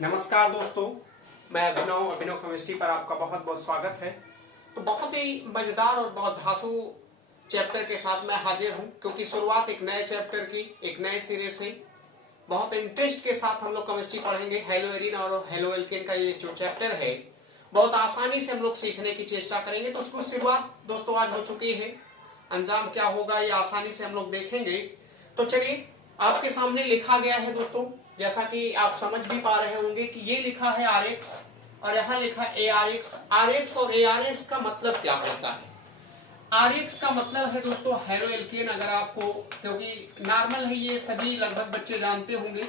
नमस्कार दोस्तों, मैं अभिनव केमिस्ट्री पर आपका बहुत बहुत स्वागत है। तो बहुत ही मजेदार और बहुत धांसू चैप्टर के साथ मैं हाजिर हूं, क्योंकि शुरुआत एक नए चैप्टर की, एक नए सिरे से बहुत इंटरेस्ट के साथ हम लोग केमिस्ट्री पढ़ेंगे। हेलोएरिन और हेलोएल्केन का ये जो चैप्टर है बहुत आसानी से हम लोग सीखने की चेष्टा करेंगे। तो उसको शुरुआत दोस्तों आज हो चुकी है, अंजाम क्या होगा ये आसानी से हम लोग देखेंगे। तो चलिए, आपके सामने लिखा गया है दोस्तों, जैसा कि आप समझ भी पा रहे होंगे कि ये लिखा है RX और यहाँ लिखा है ARX। RX और ARX का मतलब क्या होता है? RX का मतलब है दोस्तों हेलोएल्केन। अगर आपको, क्योंकि नॉर्मल है ये, सभी लगभग बच्चे जानते होंगे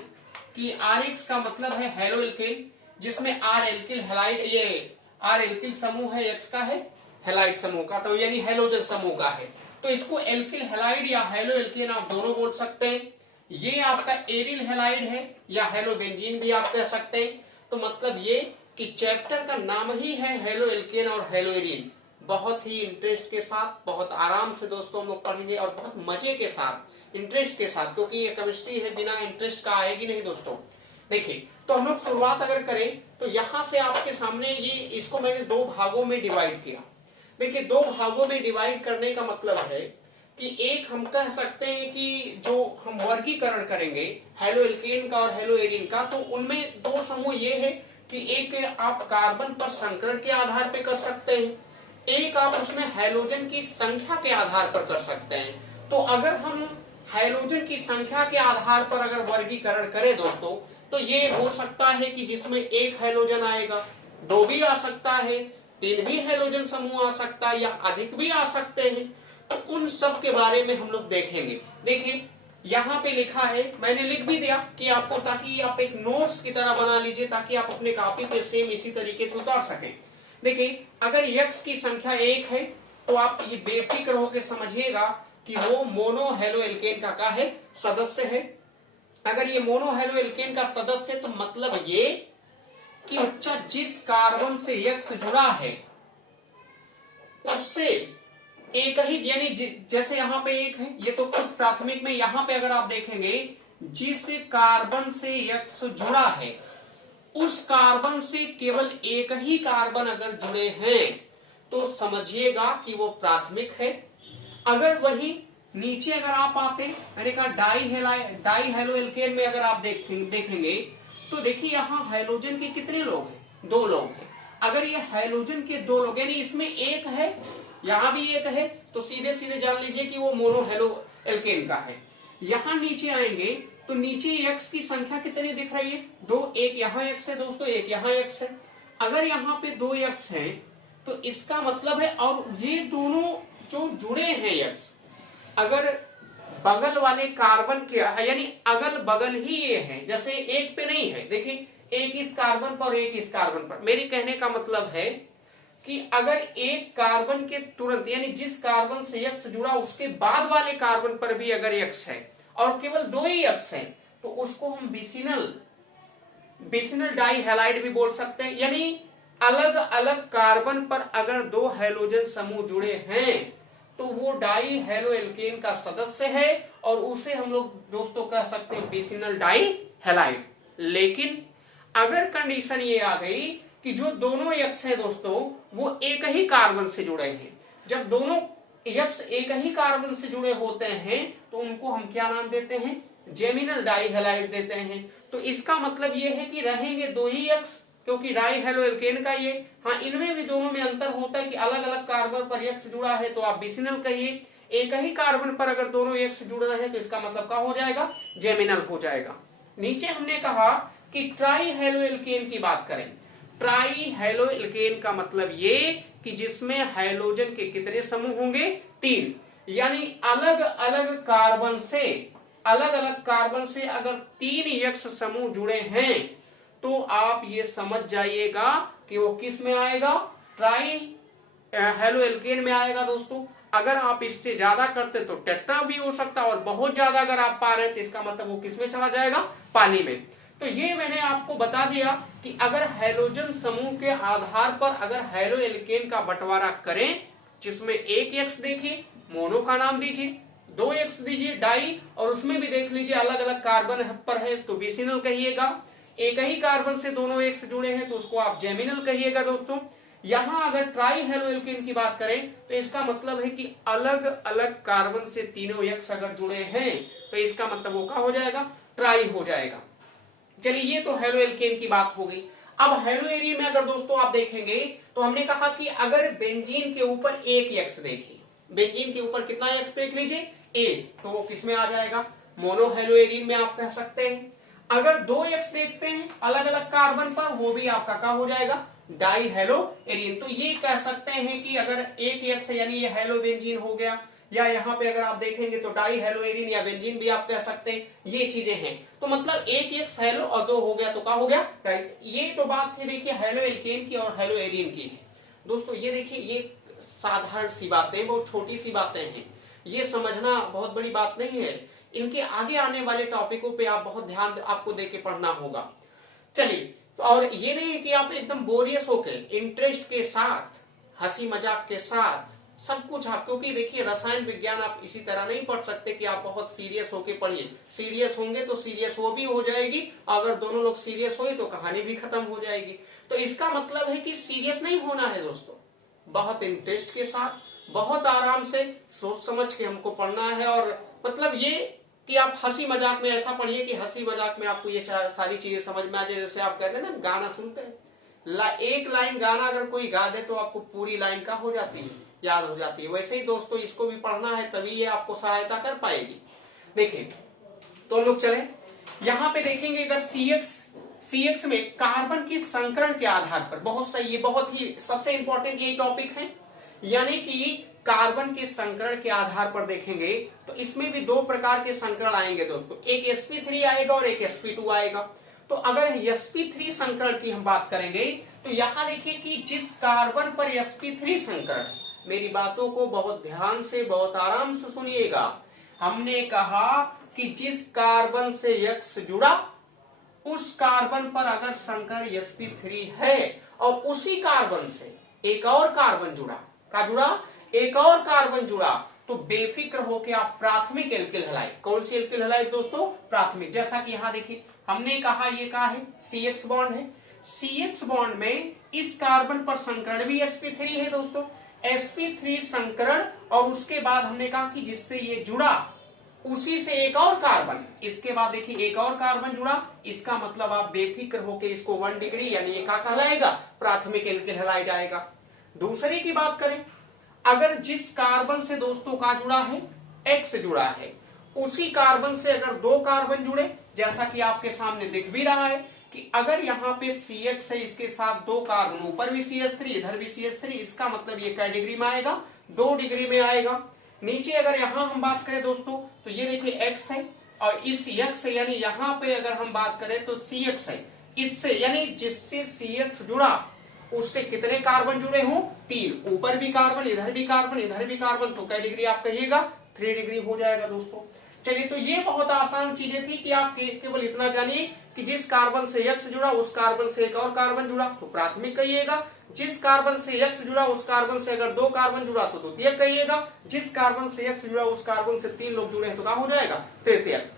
कि RX का मतलब है हेलोएल्केन, जिसमें R एल्किल हैलाइड, ये R एल्किल समूह है, X का है हैलाइड समूह का, तो यानी हेलोजन समूह का है। तो इसको एल्किल हैलाइड या हेलोएल्केन आप दोनों बोल सकते हैं। ये आपका एरिल हैलाइड है या हेलोबेंजीन भी आप कह सकते हैं। तो मतलब ये कि चैप्टर का नाम ही है हेलोएल्केन और हेलोएरिन। बहुत ही इंटरेस्ट के साथ, बहुत आराम से दोस्तों हम लोग पढ़ेंगे और बहुत मजे के साथ, इंटरेस्ट के साथ, क्योंकि ये केमिस्ट्री है, बिना इंटरेस्ट का आएगी नहीं दोस्तों। देखिए, तो हम लोग शुरुआत अगर करें तो यहां से आपके सामने ये, इसको मैंने दो भागों में डिवाइड किया। देखिए, दो भागों में डिवाइड करने का मतलब है कि एक हम कह सकते हैं कि जो हम वर्गीकरण करेंगे हेलोएल्केन का और हेलोएरिन का, तो उनमें दो समूह ये है कि एक आप कार्बन पर संकरण के आधार पर कर सकते हैं, एक आप उसमें हैलोजन की संख्या के आधार पर कर सकते हैं। तो अगर हम हैलोजन की संख्या के आधार पर अगर वर्गीकरण करें दोस्तों, तो ये हो सकता है कि जिसमें एक हैलोजन आएगा, दो भी आ सकता है, तीन भी हैलोजन समूह आ सकता है या अधिक भी आ सकते हैं। तो उन सब के बारे में हम लोग देखेंगे। देखिए, यहाँ पे लिखा है, मैंने लिख भी दिया कि आपको, ताकि आप एक नोट्स की तरह बना लीजिए, ताकि आप अपने कॉपी पे सेम इसी तरीके से उतार सकें। देखिए, अगर X की संख्या 1 है तो आप ये बेफिक्र होकर समझिएगा कि वो मोनो हेलोएल्केन का है, सदस्य है। अगर ये मोनो हेलोएल्केन का सदस्य है तो मतलब ये कि बच्चा जिस कार्बन से X जुड़ा है उससे एक ही, यानी जैसे यहाँ पे एक है, ये तो खुद प्राथमिक में, यहाँ पे अगर आप देखेंगे जिस कार्बन से X जुड़ा है उस कार्बन से केवल एक ही कार्बन अगर जुड़े हैं तो समझिएगा कि वो प्राथमिक है। अगर वही नीचे अगर आप आते, मैंने कहा डाई हेलोएल्केन में अगर आप देखेंगे तो देखिए यहाँ हैलोजन के कितने लोग हैं? 2 लोग हैं। अगर ये हैलोजन के 2 लोग, यानी इसमें एक है, यहाँ भी एक है, तो सीधे सीधे जान लीजिए कि वो मोनो हेलोएल्केन का है। यहाँ नीचे आएंगे तो नीचे X की संख्या कितनी दिख रही है? 2। एक यहाँ X है दोस्तों, एक यहाँ X है। अगर यहाँ पे 2X है तो इसका मतलब है, और ये दोनों जो जुड़े हैं X, अगर बगल वाले कार्बन के, यानी अगल बगल ही ये है, जैसे एक पे नहीं है, देखिए एक इस कार्बन पर, एक इस कार्बन पर। मेरे कहने का मतलब है कि अगर एक कार्बन के तुरंत, यानी जिस कार्बन से X जुड़ा उसके बाद वाले कार्बन पर भी अगर X है और केवल 2 ही X है, तो उसको हम बेसिनल डाई हैलाइड भी बोल सकते हैं। यानी अलग अलग कार्बन पर अगर 2 हैलोजन समूह जुड़े हैं तो वो डाई हेलोएल्केन का सदस्य है और उसे हम लोग दोस्तों कह सकते हैं बेसिनल डाई हैलाइड। लेकिन अगर कंडीशन ये आ गई कि जो दोनों X है दोस्तों वो एक ही कार्बन से जुड़े हैं, जब दोनों X एक ही कार्बन से जुड़े होते हैं तो उनको हम क्या नाम देते हैं? जेमिनल डाई हैलाइड देते हैं। तो इसका मतलब ये है कि रहेंगे 2 ही X, क्योंकि डाई हेलोएल्केन का ये, हाँ इनमें भी दोनों में अंतर होता है कि अलग अलग कार्बन पर X जुड़ा है तो आप बेसिनल कहिए, एक ही कार्बन पर अगर दोनों X जुड़ रहे हैं तो इसका मतलब क्या हो जाएगा? जेमिनल हो जाएगा। नीचे हमने कहा कि ट्राई हेलोएल्केन की बात करें। ट्राई हेलोएल्केन का मतलब ये कि जिसमें हाइड्रोजन के कितने समूह होंगे? 3। यानी अलग अलग कार्बन से अगर 3 X समूह जुड़े हैं तो आप ये समझ जाइएगा कि वो किस में आएगा? ट्राई हेलोएल्केन में आएगा दोस्तों। अगर आप इससे ज्यादा करते तो टेट्रा भी हो सकता, और बहुत ज्यादा अगर आप पा रहे तो इसका मतलब वो किस में चला जाएगा? पानी में। तो ये मैंने आपको बता दिया कि अगर हैलोजन समूह के आधार पर अगर हेलोएल्केन का बंटवारा करें, जिसमें एक X देखिए मोनो का नाम दीजिए, 2 X दीजिए डाई, और उसमें भी देख लीजिए अलग अलग कार्बन पर है तो बेसिनल कहिएगा, एक ही कार्बन से दोनों एक्स जुड़े हैं तो उसको आप जेमिनल कहिएगा दोस्तों। यहां अगर ट्राई हेलो एल्केन की बात करें तो इसका मतलब है कि अलग अलग कार्बन से तीनों एक्स अगर जुड़े हैं तो इसका मतलब वो क्या हो जाएगा, ट्राई हो जाएगा। चलिए ये तो हेलो एल्केन की बात हो गई। अब हेलो एरिन में अगर दोस्तों आप देखेंगे तो हमने कहा कि अगर बेंजीन के ऊपर एक एक्स देखिए, बेंजीन के ऊपर कितना एक्स देख लीजिए, एक, तो वो किसमें आ जाएगा, मोनो हेलो एरिन में आप कह सकते हैं। अगर दो एक्स देखते हैं अलग अलग कार्बन पर, वो भी आपका क्या हो जाएगा, डाई हेलो एरिन। तो ये कह सकते हैं कि अगर एक एक्स यानी ये हेलो बेंजीन हो गया, या यहाँ पे अगर आप देखेंगे तो डाई हेलो एरिन या बेंजीन भी आप कह सकते हैं, ये चीजें हैं। तो मतलब एक एक्स हेलो और दो हो गया तो क्या हो गया, डाई। ये तो बात थी देखिए हेलो एल्केन की और हेलो एरिन की है दोस्तों। ये देखिए ये साधारण सी बातें, बहुत छोटी सी बातें हैं, ये समझना बहुत बड़ी बात नहीं है। इनके आगे आने वाले टॉपिकों पे आप बहुत ध्यान आपको देके पढ़ना होगा। चलिए, और ये नहीं कि आप एकदम बोरियस होके, इंटरेस्ट के साथ, हंसी मजाक के साथ सब कुछ आप, क्योंकि देखिए रसायन विज्ञान आप इसी तरह नहीं पढ़ सकते कि आप बहुत सीरियस होके पढ़िए। सीरियस होंगे तो सीरियस वो भी हो जाएगी, अगर दोनों लोग सीरियस हुए तो कहानी भी खत्म हो जाएगी। तो इसका मतलब है कि सीरियस नहीं होना है दोस्तों, बहुत इंटरेस्ट के साथ, बहुत आराम से सोच समझ के हमको पढ़ना है। और मतलब ये कि आप हंसी मजाक में ऐसा पढ़िए कि हंसी मजाक में आपको ये सारी चीजें समझ में आ जाए। जैसे आप कहते हैं ना गाना सुनते हैं, एक लाइन गाना अगर कोई गा दे तो आपको पूरी लाइन का हो जाती है, याद हो जाती है। वैसे ही दोस्तों इसको भी पढ़ना है, तभी ये आपको सहायता कर पाएगी। देखिए तो लोग चले यहाँ पे देखेंगे, अगर CX में कार्बन के संकरण के आधार पर, बहुत सही, ये बहुत ही सबसे इंपॉर्टेंट यही टॉपिक है, यानी कि कार्बन के संकरण के आधार पर देखेंगे तो इसमें भी दो प्रकार के संकरण आएंगे दोस्तों, एक sp3 आएगा और एक sp2 आएगा। तो अगर sp3 संकरण की हम बात करेंगे तो यहां देखिए कि जिस कार्बन पर sp3 संकरण, मेरी बातों को बहुत ध्यान से बहुत आराम से सुनिएगा, हमने कहा कि जिस कार्बन से X जुड़ा उस कार्बन पर अगर संकरण sp3 है और उसी कार्बन से एक और कार्बन जुड़ा, का जुड़ा, एक और कार्बन जुड़ा, तो बेफिक्र होकर आप प्राथमिक एल्किल हैलाइड, कौन सी एल्किल हैलाइड दोस्तों, प्राथमिक। जैसा कि यहां देखिए हमने कहा ये क्या है, CX बॉन्ड है, CX बॉन्ड में इस कार्बन पर संकरण भी sp3 है दोस्तों, sp3 संकरण, और उसके बाद हमने कहा कि जिससे ये जुड़ा उसी से एक और कार्बन, इसके बाद देखिए एक और कार्बन जुड़ा, इसका मतलब आप बेफिक्र होकर इसको 1 डिग्री यानी ये क्या कहलाएगा, प्राथमिक एल्किल हैलाइड आएगा। दूसरे की बात करें, अगर जिस कार्बन से दोस्तों का जुड़ा है, X जुड़ा है, उसी कार्बन से अगर दो कार्बन जुड़े, जैसा कि आपके सामने दिख भी रहा है कि अगर यहाँ पे CX है, इसके साथ दो कार्बन, ऊपर भी CH3 इधर भी CH3, इसका मतलब ये क्या डिग्री में आएगा, 2 डिग्री में आएगा। नीचे अगर यहां हम बात करें दोस्तों तो ये देखिए X है, और इस X से यानी यहाँ पे अगर हम बात करें तो CX है, इससे यानी जिससे CX जुड़ा उससे कितने कार्बन जुड़े हों, 3, ऊपर भी कार्बन इधर भी कार्बन इधर भी कार्बन, तो क्या डिग्री आप कहिएगा, 3 डिग्री हो जाएगा दोस्तों। चलिए तो ये बहुत आसान चीजें थी कि आप केवल इतना जानिए कि जिस कार्बन से X जुड़ा उस कार्बन से एक और कार्बन जुड़ा तो प्राथमिक कहिएगा, जिस कार्बन से X जुड़ा उस कार्बन से अगर दो कार्बन जुड़ा तो द्वितीयक कहिएगा, जिस कार्बन से X जुड़ा उस कार्बन से 3 लोग जुड़े हैं तो क्या हो जाएगा, तृतीयक।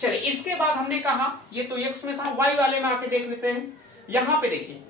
चलिए इसके बाद हमने कहा ये तो X में था, Y वाले में आके देख लेते हैं। यहाँ पे देखिए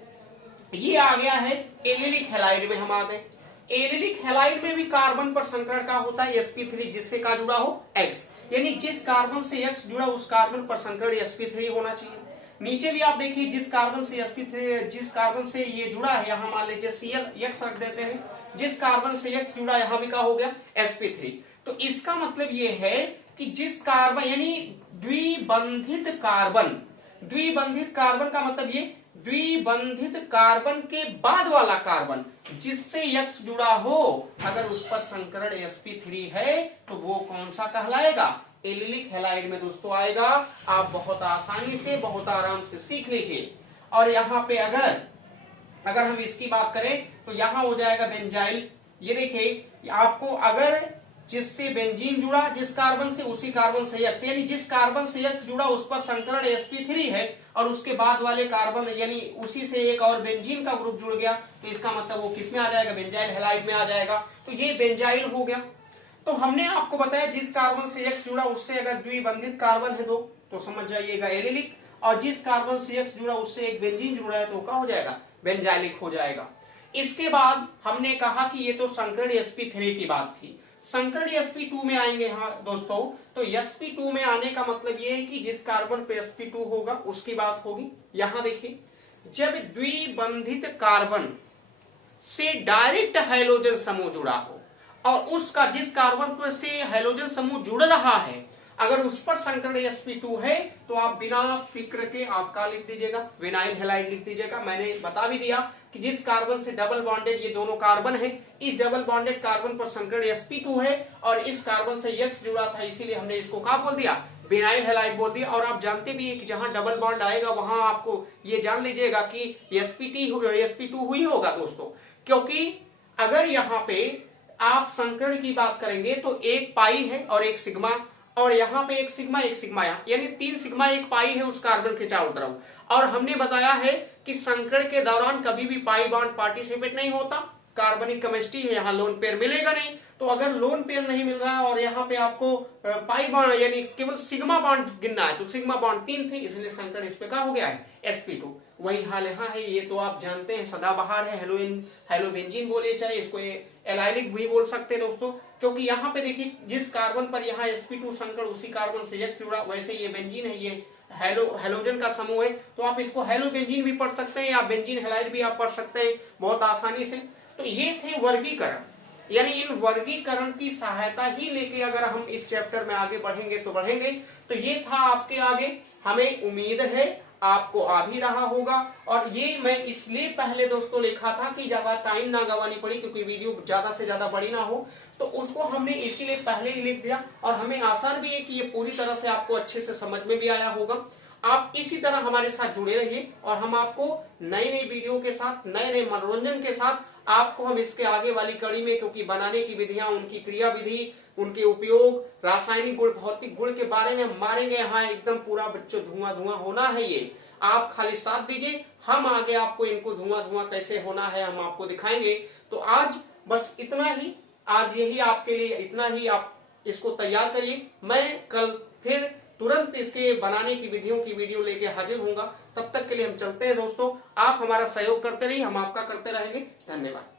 ये आ गया है एलिलिक हैलाइड में, हम आ गए एलिलिक हैलाइड में भी कार्बन पर संकरण का होता है sp3, जिससे का जुड़ा हो X, यानी जिस कार्बन से X जुड़ा उस कार्बन पर संकरण sp3 होना चाहिए। नीचे भी आप देखिए जिस कार्बन से sp3, जिस कार्बन से ये जुड़ा है, यहाँ मान लीजिए Cl रख देते हैं, जिस कार्बन से X जुड़ा यहाँ भी क्या हो गया sp3। तो इसका मतलब ये है कि जिस कार्बन यानी द्विबंधित कार्बन, द्विबंधित कार्बन का मतलब ये द्विबंधित कार्बन के बाद वाला कार्बन जिससे X जुड़ा हो, अगर उस पर संकरण sp3 है तो वो कौन सा कहलाएगा, एलिलिक हैलाइड में दोस्तों आएगा। आप बहुत आसानी से बहुत आराम से सीख लीजिए। और यहाँ पे अगर हम इसकी बात करें तो यहाँ हो जाएगा बेंजाइल। ये देखिए आपको अगर जिससे बेंजीन जुड़ा जिस कार्बन से उसी कार्बन से X, यानी जिस कार्बन से X जुड़ा उस पर संकरण sp3 है और उसके बाद वाले कार्बन यानी उसी से एक और बेंजीन का ग्रुप जुड़ गया तो इसका मतलब वो किस में आ जाएगा, बेंजाइल हैलाइड में आ जाएगा। तो ये बेंजाइल हो गया। तो हमने आपको बताया जिस कार्बन से X जुड़ा उससे अगर द्विबंधित कार्बन है दो तो समझ जाइएगा एलिलिक, और जिस कार्बन से X जुड़ा उससे एक बेंजीन जुड़ा है तो क्या हो जाएगा, बेंजाइलिक हो जाएगा। इसके बाद हमने कहा कि ये तो संकरण sp3 की बात थी। संकरण sp2 में आएंगे हाँ दोस्तों, तो sp2 में आने का मतलब ये है कि जिस कार्बन पे sp2 होगा उसकी बात होगी। यहां देखिए, जब द्विबंधित कार्बन से डायरेक्ट हाइड्रोजन समूह जुड़ा हो और उसका जिस कार्बन पर से हाइड्रोजन समूह जुड़ रहा है अगर उस पर संकरण sp2 है तो आप बिना फिक्र के आप क्या लिख दीजिएगा, विनाइल हैलाइड लिख दीजिएगा। मैंने बता भी दिया कि जिस कार्बन से डबल बॉन्डेड ये दोनों कार्बन है, इस डबल बॉन्डेड कार्बन पर संकरण sp2 है और इस कार्बन से X जुड़ा था, इसीलिए हमने इसको क्या बोल दिया, विनाइल हैलाइड बोल दिया। और आप जानते भी है कि जहां डबल बॉन्ड आएगा वहां आपको ये जान लीजिएगा कि sp2 हुई होगा दोस्तों, क्योंकि अगर यहाँ पे आप संकरण की बात करेंगे तो एक पाई है और एक सिग्मा, और यहाँ पे एक सिग्मा यहाँ, यानी 3 सिग्मा 1 पाई है उस कार्बन के चारों तरफ। और हमने बताया है कि संकरण के दौरान कभी भी पाई बॉन्ड पार्टिसिपेट नहीं होता, कार्बनिक केमिस्ट्री है, यहाँ लोन पेयर मिलेगा नहीं। तो अगर लोन पेयर नहीं मिल रहा है और यहाँ पे आपको पाई बॉन्ड यानी केवल सिग्मा बॉन्ड गिनना है तो सिग्मा बॉन्ड 3 थे, इसलिए संकरण इस पे क्या हो गया है, sp2। वही हाल यहाँ है, ये तो आप जानते हैं सदाबहार है, हेलोबेंजीन बोले, चाहे इसको एलाइलिक भी बोल सकते हैं दोस्तों, क्योंकि यहाँ पे देखिए जिस कार्बन पर यहाँ sp2 संकरण उसी कार्बन से X जुड़ा, वैसे ये बेंजीन है, ये हेलोजन का समूह है, तो आप इसको हेलोबेंजीन भी पढ़ सकते हैं या बेंजीन हैलाइड भी आप पढ़ सकते हैं बहुत आसानी से। तो ये थे वर्गीकरण, यानी इन वर्गीकरण की सहायता ही लेके अगर हम इस चैप्टर में आगे बढ़ेंगे तो बढ़ेंगे। तो ये था आपके आगे, हमें उम्मीद है आपको आ भी रहा होगा। और ये मैं इसलिए पहले दोस्तों लिखा था कि ज्यादा टाइम ना गंवानी पड़ी, क्योंकि वीडियो ज्यादा से ज्यादा बड़ी ना हो, तो उसको हमने इसीलिए पहले ही लिख दिया। और हमें आसार भी है कि ये पूरी तरह से आपको अच्छे से समझ में भी आया होगा। आप इसी तरह हमारे साथ जुड़े रहिए और हम आपको नई नई वीडियो के साथ, नए नए मनोरंजन के साथ आपको हम इसके आगे वाली कड़ी में, क्योंकि बनाने की विधियां, उनकी क्रिया विधि, उनके उपयोग, रासायनिक गुण, भौतिक गुण के बारे में मारेंगे। यहाँ एकदम पूरा बच्चों धुआं धुआं होना है, ये आप खाली साथ दीजिए, हम आगे आपको इनको धुआं धुआं कैसे होना है हम आपको दिखाएंगे। तो आज बस इतना ही, आज यही आपके लिए इतना ही, आप इसको तैयार करिए। मैं कल फिर तुरंत इसके बनाने की विधियों की वीडियो लेके हाजिर होऊंगा। तब तक के लिए हम चलते हैं दोस्तों, आप हमारा सहयोग करते रहिए, हम आपका करते रहेंगे। धन्यवाद।